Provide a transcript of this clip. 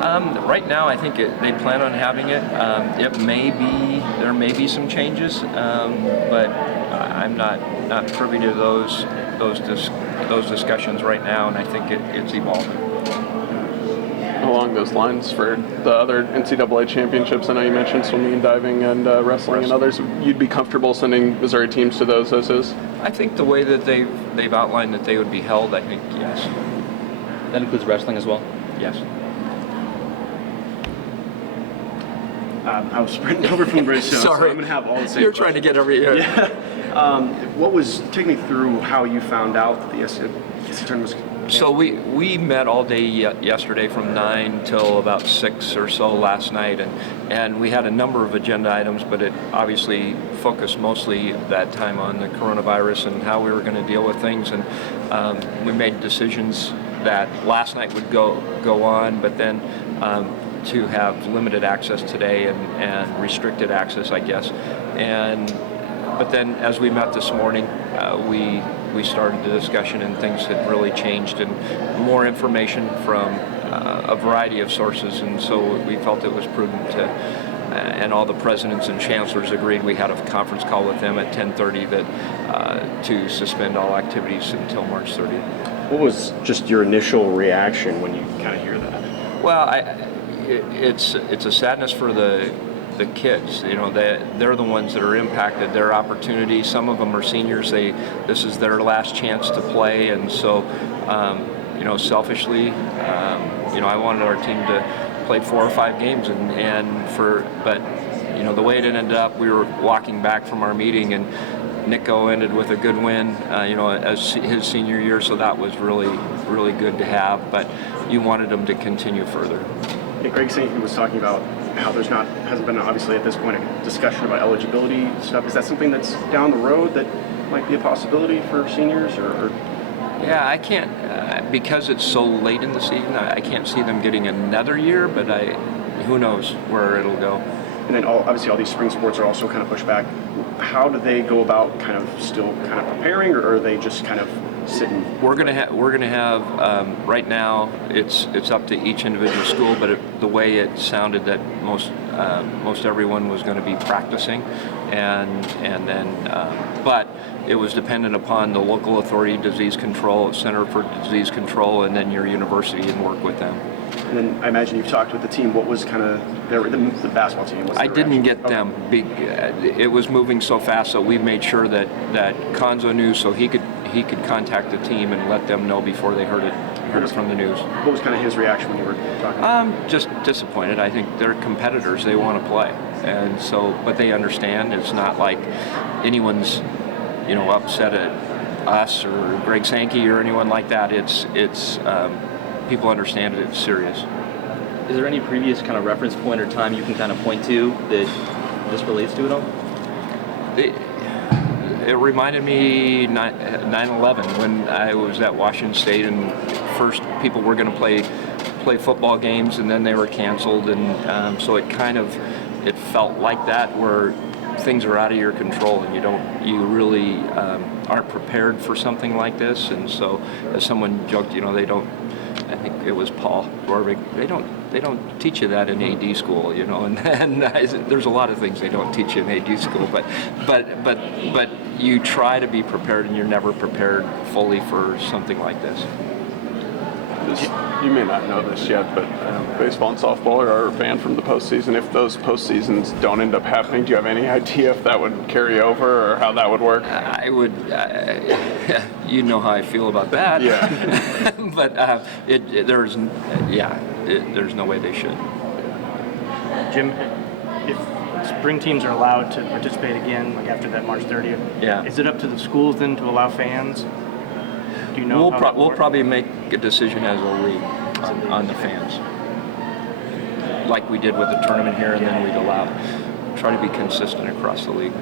Right now, I think they plan on having it. There may be some changes, but I'm not privy to those discussions right now, and I think it's evolving. Along those lines, for the other NCAA championships, I know you mentioned swimming, diving, and wrestling and others. You'd be comfortable sending Missouri teams to those as is? I think the way that they've outlined that they would be held, I think yes. That includes wrestling as well? Yes. I was sprinting over from the bridge, so Sorry. I'm going to have all the same You're trying to get over here. Yeah. Take me through how you found out that the SEC tournament was canceled. So we met all day yesterday from 9 till about 6 or so last night, and we had a number of agenda items, but it obviously focused mostly that time on the coronavirus and how we were going to deal with things, and we made decisions that last night would go on, but then to have limited access today and restricted access, I guess. But then as we met this morning, we started the discussion, and things had really changed, and more information from a variety of sources, and so we felt it was prudent to, and all the presidents and chancellors agreed. We had a conference call with them at 10:30 to suspend all activities until March 30th. What was just your initial reaction when you kind of hear that? Well, it's a sadness for the kids. You know, they're the ones that are impacted. Their opportunity. Some of them are seniors. This is their last chance to play, and so selfishly, I wanted our team to play 4 or 5 games, but the way it ended up, we were walking back from our meeting, and Nico ended with a good win, as his senior year, so that was really, really good to have, but you wanted him to continue further. Yeah, Greg Sankey was talking about how hasn't been obviously at this point a discussion about eligibility stuff. Is that something that's down the road that might be a possibility for seniors, or? Yeah, I can't, because it's so late in the season, I can't see them getting another year, but who knows where it'll go. And then obviously all these spring sports are also kind of pushed back. How do they go about still preparing, or are they just kind of sitting? We're gonna have right now. It's up to each individual school, but the way it sounded that most everyone was going to be practicing, and then but it was dependent upon the local authority, disease control, Center for Disease Control, and then your university, and work with them. And then I imagine you've talked with the team. What was the basketball team? I didn't get them big. It was moving so fast, so we made sure that Konzo knew, so he could contact the team and let them know before they heard it from the news. What was his reaction when you were talking? Just disappointed. I think they're competitors. They want to play, and so, but they understand. It's not like anyone's, upset at us or Greg Sankey or anyone like that. It's people understand it. It's serious. Is there any previous kind of reference point or time you can kind of point to that this relates to at all? It reminded me 9/11 when I was at Washington State, and first people were going to play football games, and then they were canceled, and so it felt like that, where things are out of your control, and you really aren't prepared for something like this. And so, as someone joked, they don't. I think it was Paul Gorvig. They don't teach you that in AD school, and there's a lot of things they don't teach you in AD school. But you try to be prepared, and you're never prepared fully for something like this. You may not know this yet, but baseball and softball are banned from the postseason. If those postseasons don't end up happening, do you have any idea if that would carry over or how that would work? I would. You know how I feel about that. Yeah. But there's no way they should. Jim, if spring teams are allowed to participate again, like after that March 30th, is it up to the schools then to allow fans? Do you know? We'll probably make a decision as a league on the fans, like we did with the tournament here, and then we'd try to be consistent across the league.